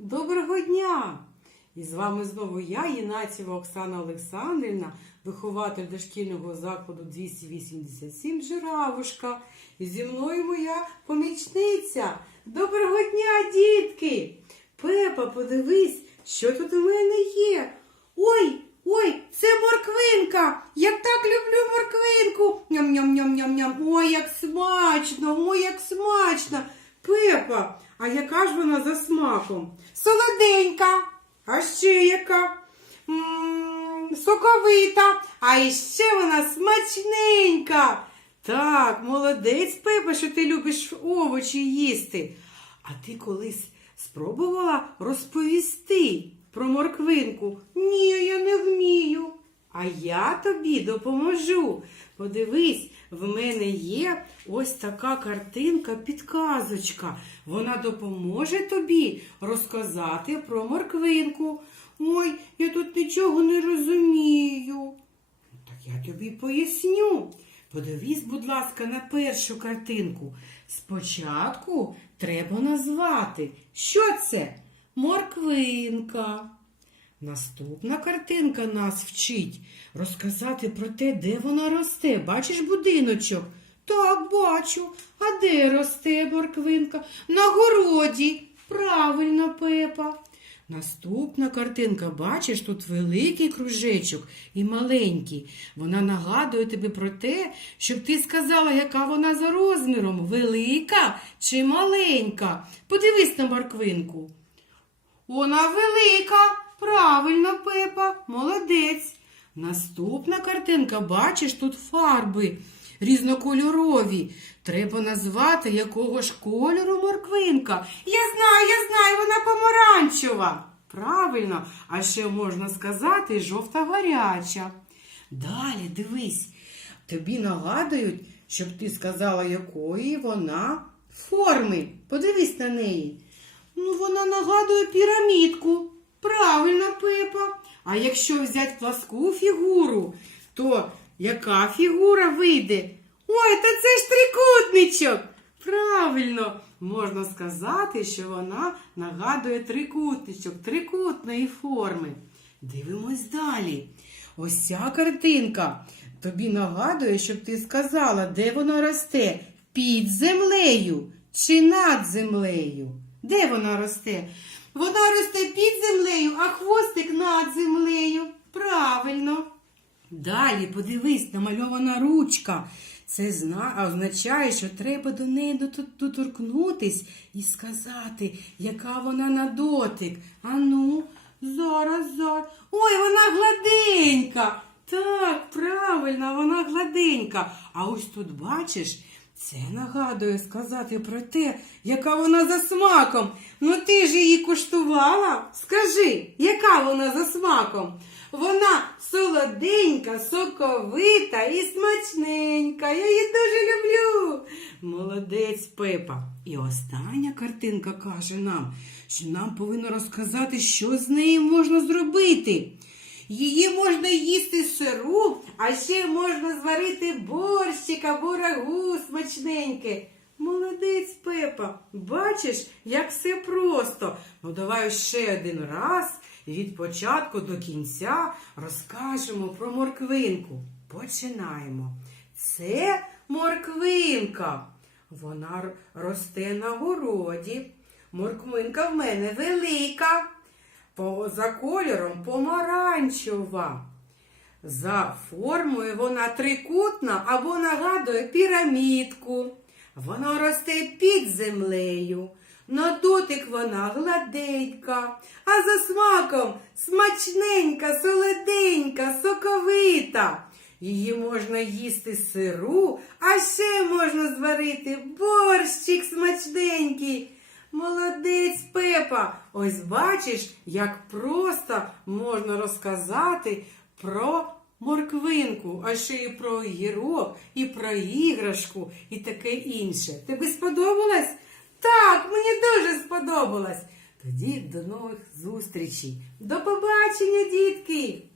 Доброго дня! І з вами знову я, Єнатєва Оксана Олександрівна, вихователь дошкільного закладу 287 Жиравушка. І зі мною моя помічниця. Доброго дня, дітки! Пепа, подивись, що тут у мене є. Ой, ой, це морквинка! Я так люблю морквинку! Ням-ням-ням-ням-ням. Ой, як смачно! Ой, як смачно! Пепа, а яка ж вона за смаком? Солоденька, а ще яка? м соковита, а іще вона смачненька. Так, молодець, Пепа, що ти любиш овочі їсти. А ти колись спробувала розповісти про морквинку? Ні, я не вмію. А я тобі допоможу. Подивись, в мене є ось така картинка підказочка. Вона допоможе тобі розказати про морквинку. Ой, я тут нічого не розумію. Так я тобі поясню. Подивись, будь ласка, на першу картинку. Спочатку треба назвати, що це? Морквинка. Наступна картинка нас вчить розказати про те, де вона росте. Бачиш будиночок? Так, бачу. А де росте морквинка? На городі. Правильно, Пепа. Наступна картинка, бачиш, тут великий кружечок і маленький. Вона нагадує тобі про те, щоб ти сказала, яка вона за розміром, велика чи маленька. Подивись на морквинку. Вона велика. Правильно, Пепа, молодець. Наступна картинка, бачиш, тут фарби різнокольорові. Треба назвати, якого ж кольору морквинка. Я знаю, я знаю, вона помаранчева. Правильно, а ще можна сказати жовта гаряча. Далі дивись, тобі нагадують, щоб ти сказала, якої вона форми. Подивись на неї. Ну, вона нагадує пірамідку. Правильно, Пепа. А якщо взяти пласку фігуру, то яка фігура вийде? Ой, та це ж трикутничок. Правильно, можна сказати, що вона нагадує трикутничок, трикутної форми. Дивимось далі. Ось ця картинка тобі нагадує, щоб ти сказала, де вона росте? Під землею чи над землею? Де вона росте? Вона росте під землею, а хвостик над землею. Правильно. Далі подивись, намальована ручка. Це зна... означає, що треба до неї доторкнутись і сказати, яка вона на дотик. Ану, зараз, зараз. Ой, вона гладенька. Так, правильно, вона гладенька. А ось тут бачиш, це нагадує сказати про те, яка вона за смаком. Ну ти ж її куштувала? Скажи, яка вона за смаком? Вона солоденька, соковита і смачненька. Я її дуже люблю. Молодець Пепа. І остання картинка каже нам, що нам повинно розказати, що з нею можна зробити. Її можна їсти сиру, а ще можна зварити борщик або рагу смачненьке. Молодець Пепа, бачиш, як все просто. Ну давай ще один раз від початку до кінця розкажемо про морквинку. Починаємо. Це морквинка. Вона росте на городі. Морквинка в мене велика. За кольором помаранчева. За формою вона трикутна або нагадує пірамідку. Вона росте під землею. На дотик вона гладенька, а за смаком смачненька, солоденька, соковита. Її можна їсти сиру, а ще можна зварити борщик смачненький. Молодець Пепа! Ось бачиш, як просто можна розказати про морквинку, а ще і про гірок, і про іграшку, і таке інше. Тобі сподобалось? Так, мені дуже сподобалось. Тоді до нових зустрічей. До побачення, дітки!